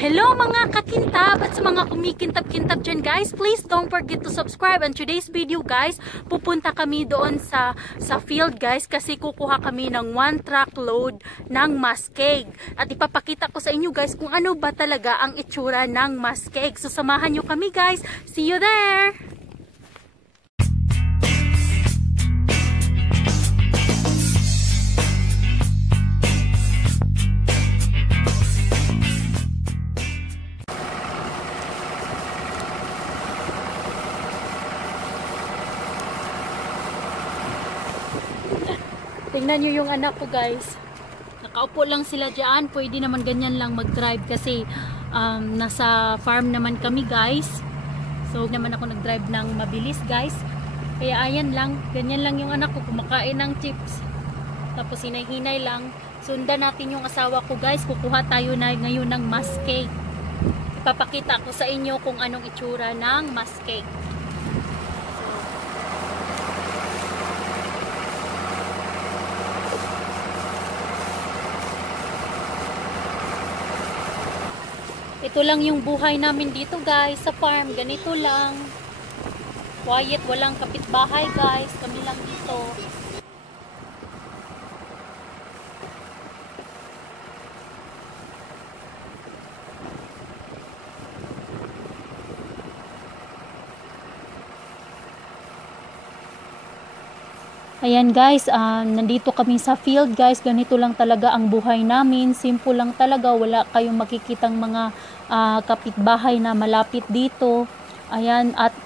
Hello mga kakintab at sa mga kumikintab-kintab dyan guys, please don't forget to subscribe. And today's video guys, pupunta kami doon sa field guys kasi kukuha kami ng 1 truckload ng muskeg. At ipapakita ko sa inyo guys kung ano ba talaga ang itsura ng muskeg. So samahan nyo kami guys, see you there! Tingnan nyo yung anak ko guys. Nakaupo lang sila dyan. Pwede naman ganyan lang mag-drive kasi nasa farm naman kami guys. So naman ako nag-drive ng mabilis guys. Kaya ayan lang. Ganyan lang yung anak ko. Kumakain ng chips. Tapos hinay-hinay lang. Sundan natin yung asawa ko guys. Kukuha tayo na ngayon ng muskeg. Ipapakita ko sa inyo kung anong itsura ng muskeg. Ito lang yung buhay namin dito guys sa farm. Ganito lang. Quiet, walang kapitbahay guys. Kami lang dito. Ayan guys, nandito kami sa field guys. Ganito lang talaga ang buhay namin. Simple lang talaga. Wala kayong makikitang mga kapitbahay na malapit dito. Ayan, at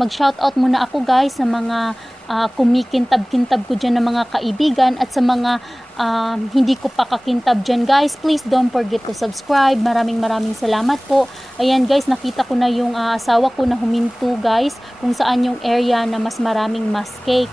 mag-shoutout muna ako guys sa mga kumikintab-kintab ko dyan ng mga kaibigan at sa mga hindi ko pa kakintab dyan guys. Please don't forget to subscribe. Maraming salamat po. Ayan guys, nakita ko na yung asawa ko na huminto guys kung saan yung area na mas maraming muskeg.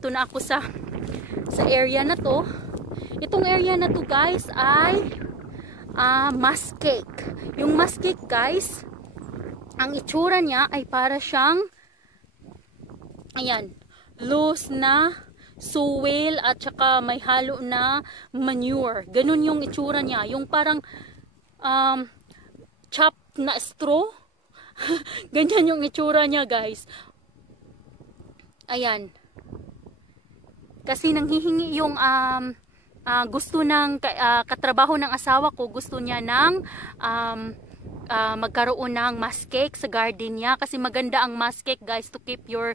Ito na ako sa area na to. Itong area na to guys ay muskeg. Yung muskeg guys, ang itsura niya ay para siyang ayan, loose na soil at saka may halo na manure. Ganun yung itsura niya. Yung parang chopped na straw. Ganyan yung itsura niya guys. Ayan. Kasi nanghihingi yung gusto ng katrabaho ng asawa ko, gusto niya ng magkaroon ng muskeg sa garden niya kasi maganda ang muskeg guys to keep your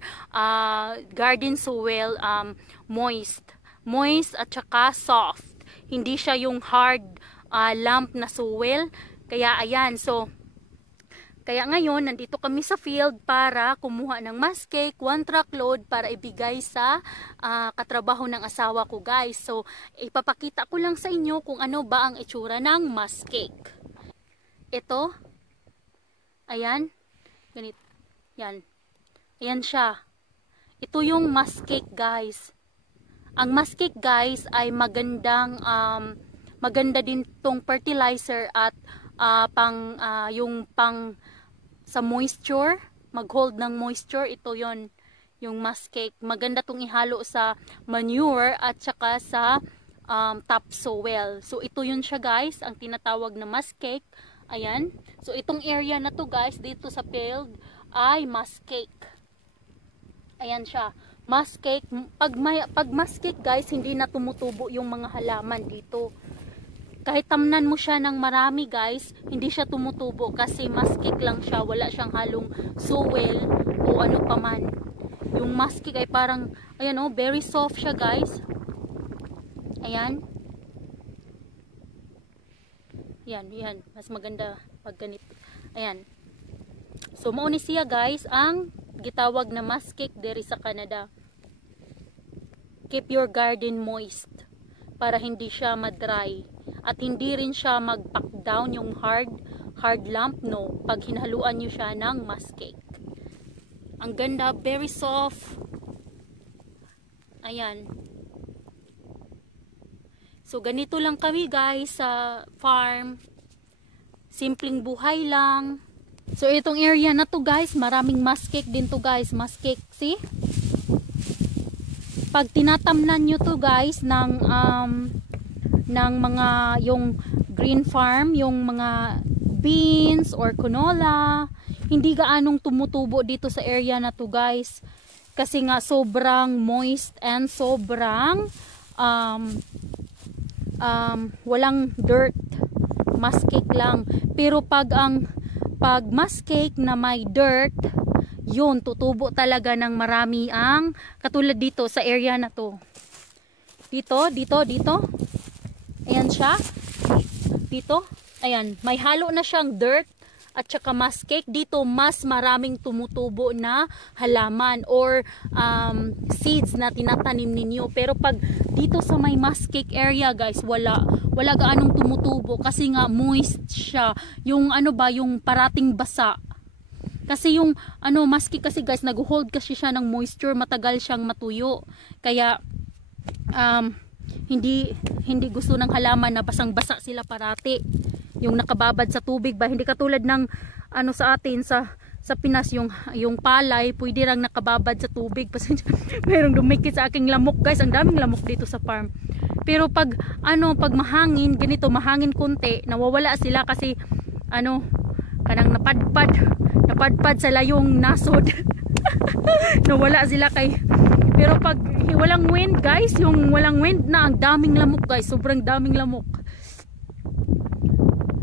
garden soil moist at saka soft. Hindi siya yung hard lump na soil. Kaya ayan, kaya ngayon, nandito kami sa field para kumuha ng muskeg, 1 truckload para ibigay sa katrabaho ng asawa ko guys. So, ipapakita ko lang sa inyo kung ano ba ang itsura ng muskeg. Ito, ayan, ganito, yan, ayan siya. Ito yung muskeg guys. Ang muskeg guys ay maganda din tong fertilizer at yung pang sa moisture, mag-hold ng moisture, ito yon yung musk cake. Maganda tong ihalo sa manure at saka sa topsoil. So ito yun siya guys, ang tinatawag na musk cake. Ayan. So itong area na to guys, dito sa field ay musk cake. Ayan siya. Musk cake. Pag musk cake guys, hindi na tumutubo yung mga halaman dito. Kahit tamnan mo siya ng marami guys, hindi siya tumutubo kasi musk cake lang siya. Wala siyang halong soil o ano paman. Yung musk cake ay parang, ayan oh, very soft siya guys. Ayan. Yan. Mas maganda pag ganito. Ayan. So, mauni siya guys, ang gitawag na musk cake diri sa Canada. Keep your garden moist para hindi siya ma-dry. At hindi rin siya mag-pack down yung hard lump, no. Pag hinaluan nyo siya ng musk cake. Ang ganda, very soft. Ayan. So, ganito lang kami guys sa farm. Simpleng buhay lang. So, itong area na to guys, maraming musk cake din to guys. Musk cake, see? Pag tinatamnan nyo to guys ng mga, yung green farm, yung mga beans or canola, hindi gaanong tumutubo dito sa area na to guys. Kasi nga sobrang moist and sobrang walang dirt. Musk cake lang. Pero pag musk cake na may dirt, yun, tutubo talaga ng marami ang, katulad dito sa area na to. Dito. Ayan siya. Dito. Ayan. May halo na siyang dirt at saka musk cake. Dito mas maraming tumutubo na halaman or seeds na tinatanim ninyo. Pero pag dito sa may musk cake area guys, wala gaanong tumutubo kasi nga moist siya. Yung ano ba, yung parating basa. Kasi yung musk cake kasi guys, nag-hold kasi siya ng moisture, matagal siyang matuyo. Kaya hindi gusto ng halaman na basang-basa sila parati. Yung nakababad sa tubig ba, hindi katulad ng sa atin sa Pinas, yung palay pwede lang nakababad sa tubig. Mayroong dumikit sa aking lamok guys, ang daming lamok dito sa farm. Pero pag mahangin, ganito mahangin konti, nawawala sila kasi kanang napadpad sa layong nasod. Nawala sila kay. Pero pag walang wind guys, yung walang wind na, ang daming lamok guys, sobrang daming lamok.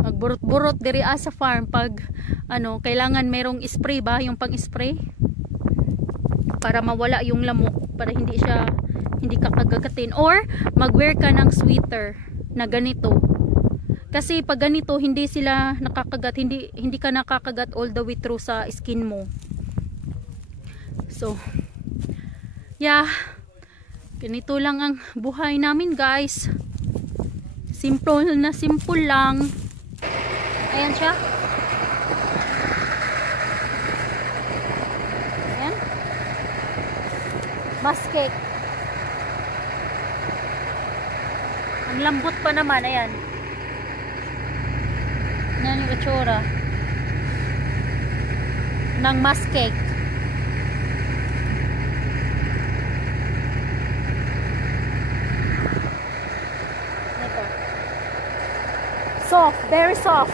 Magburot-burot diri sa farm pag kailangan merong spray ba, yung pang-spray para mawala yung lamok, para hindi ka kagagatin, or mag-wear ka ng sweater na ganito. Kasi pag ganito hindi sila nakakagat, hindi ka nakakagat all the way through sa skin mo. So, yeah. Ganito lang ang buhay namin guys. Simple lang. Ayan siya. Ayan. Musk cake. Ang lambot pa naman. Ayan. Ayan yung itsura ng musk cake. Ito. Soft. Very soft.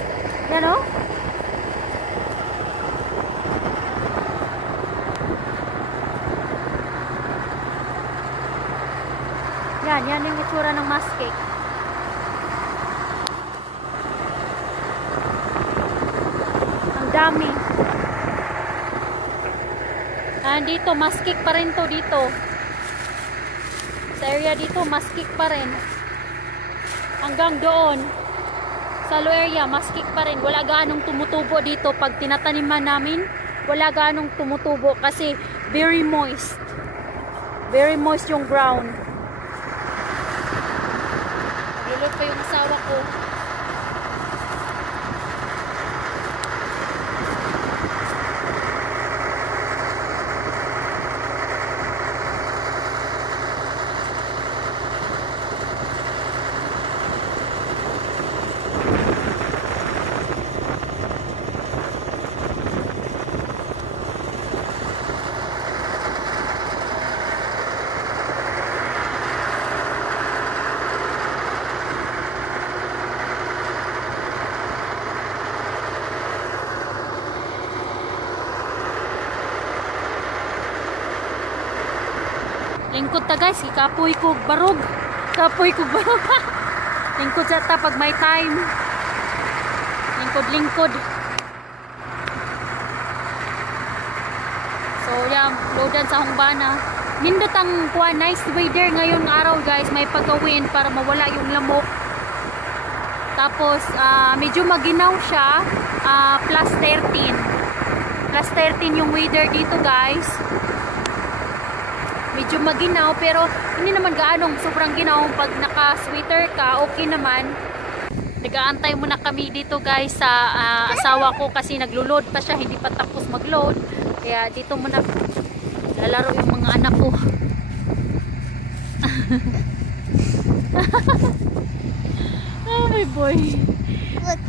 Yan o. Yan yung itsura ng musk cake. Ang dami. Dito, musk cake pa rin to dito. Sa area dito, musk cake pa rin. Hanggang doon. Sa low area, musk cake pa rin. Wala gaanong tumutubo dito. Pag tinataniman namin, wala gaanong tumutubo kasi very moist. Very moist yung ground. Lulot pa yung asawa ko. Lingkod ta guys, ikapoy ko barog. Kapoy ko barog. Lingkod sa ta pag may time. Lingkod. So yan, loadan sa Hongbana. Nindot ang nice weather ngayong araw guys, may pagawin para mawala yung lamok. Tapos medyo maginaw siya, plus 13. Plus 13 yung weather dito guys. Medyo maginaw pero hindi naman gaanong sobrang ginaw. Pag naka-sweater ka, okay naman. Nag-aantay muna kami dito guys sa asawa ko kasi naglo-load pa siya, hindi pa tapos mag-load. Kaya dito muna lalaro yung mga anak ko. Oh my boy. Look.